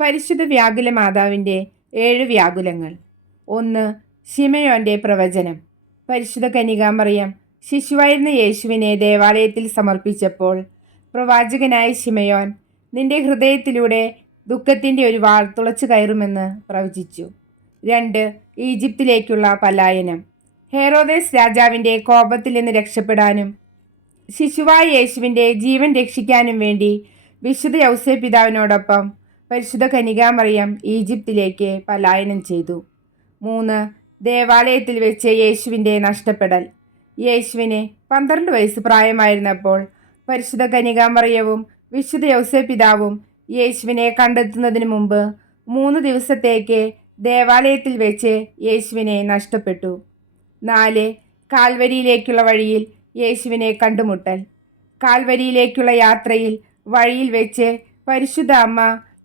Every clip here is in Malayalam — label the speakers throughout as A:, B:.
A: പരിശുദ്ധ വ്യാകുല മാതാവിന്റെ ഏഴ് വ്യാകുലങ്ങൾ. ഒന്ന് ശിമയോന്റെ പ്രവചനം. പരിശുദ്ധ കനികാമറിയം ശിശുവായിരുന്ന യേശുവിനെ ദേവാലയത്തിൽ സമർപ്പിച്ചപ്പോൾ പ്രവാചകനായ ശിമയോൻ നിന്റെ ഹൃദയത്തിലൂടെ ദുഃഖത്തിന്റെ ഒരു വാൾ തുളച്ചു കയറുമെന്ന് പ്രവചിച്ചു. രണ്ട് ഈജിപ്തിലേക്കുള്ള പലായനം. ഹേറോദേസ് രാജാവിന്റെ കോപത്തിൽ നിന്ന് രക്ഷപ്പെടാനും ശിശുവായ യേശുവിന്റെ ജീവൻ രക്ഷിക്കാനും വേണ്ടി വിശുദ്ധ യൗസേ പിതാവിനോടൊപ്പം പരിശുദ്ധ കനികാമറിയം ഈജിപ്തിലേക്ക് പലായനം ചെയ്തു. മൂന്ന് ദേവാലയത്തിൽ വെച്ച് യേശുവിന്റെ നഷ്ടപ്പെടൽ. യേശുവിന് പന്ത്രണ്ട് വയസ്സ് പ്രായമായിരുന്നപ്പോൾ പരിശുദ്ധ കനികാമറിയവും വിശുദ്ധ യൗസേ പിതാവും യേശുവിനെ കണ്ടെത്തുന്നതിന് മുമ്പ് മൂന്ന് ദിവസത്തേക്ക് ദേവാലയത്തിൽ വെച്ച് യേശുവിനെ നഷ്ടപ്പെട്ടു. നാല് കാൽവരിയിലേക്കുള്ള വഴിയിൽ യേശുവിനെ കണ്ടുമുട്ടൽ. കാൽവരിയിലേക്കുള്ള യാത്രയിൽ വഴിയിൽ വെച്ച് പരിശുദ്ധ അമ്മ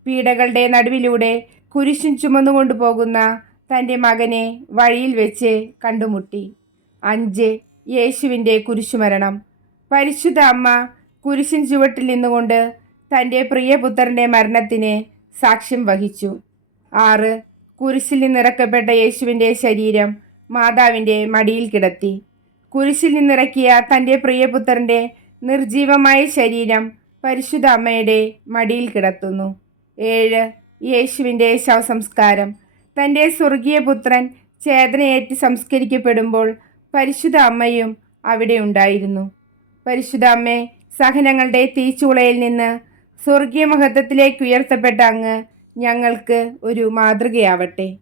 A: പീഡകളുടെ നടുവിലൂടെ കുരിശും ചുമന്നുകൊണ്ടു പോകുന്ന തന്റെ മകനെ വഴിയിൽ വെച്ച് കണ്ടുമുട്ടി. അഞ്ച് യേശുവിന്റെ കുരിശുമരണം. പരിശുദ്ധ അമ്മ കുരിശിൻ ചുവട്ടിൽ നിന്നുകൊണ്ട് തന്റെ പ്രിയപുത്രന്റെ മരണത്തിന് സാക്ഷ്യം വഹിച്ചു. ആറ് കുരിശിൽ നിന്നിറക്കപ്പെട്ട യേശുവിന്റെ ശരീരം മാതാവിന്റെ മടിയിൽ കിടത്തി. കുരിശിൽ നിന്നിറക്കിയ തന്റെ പ്രിയപുത്രന്റെ നിർജീവമായ ശരീരം പരിശുദ്ധ അമ്മയുടെ മടിയിൽ കിടത്തുന്നു. ഏഴ്. യേശുവിന്റെ ശവസംസ്കാരം. തന്റെ സ്വർഗീയ പുത്രൻ ചേതനയേറ്റ് സംസ്കരിക്കപ്പെടുമ്പോൾ പരിശുദ്ധ അമ്മയും അവിടെ ഉണ്ടായിരുന്നു. പരിശുദ്ധ അമ്മേ സഹനങ്ങളുടെ തീച്ചുളയിൽ നിന്ന് സ്വർഗീയ മഹത്വത്തിലേക്ക് ഉയർത്തപ്പെട്ട അങ്ങ് ഞങ്ങൾക്ക് ഒരു മാതൃകയാവട്ടെ.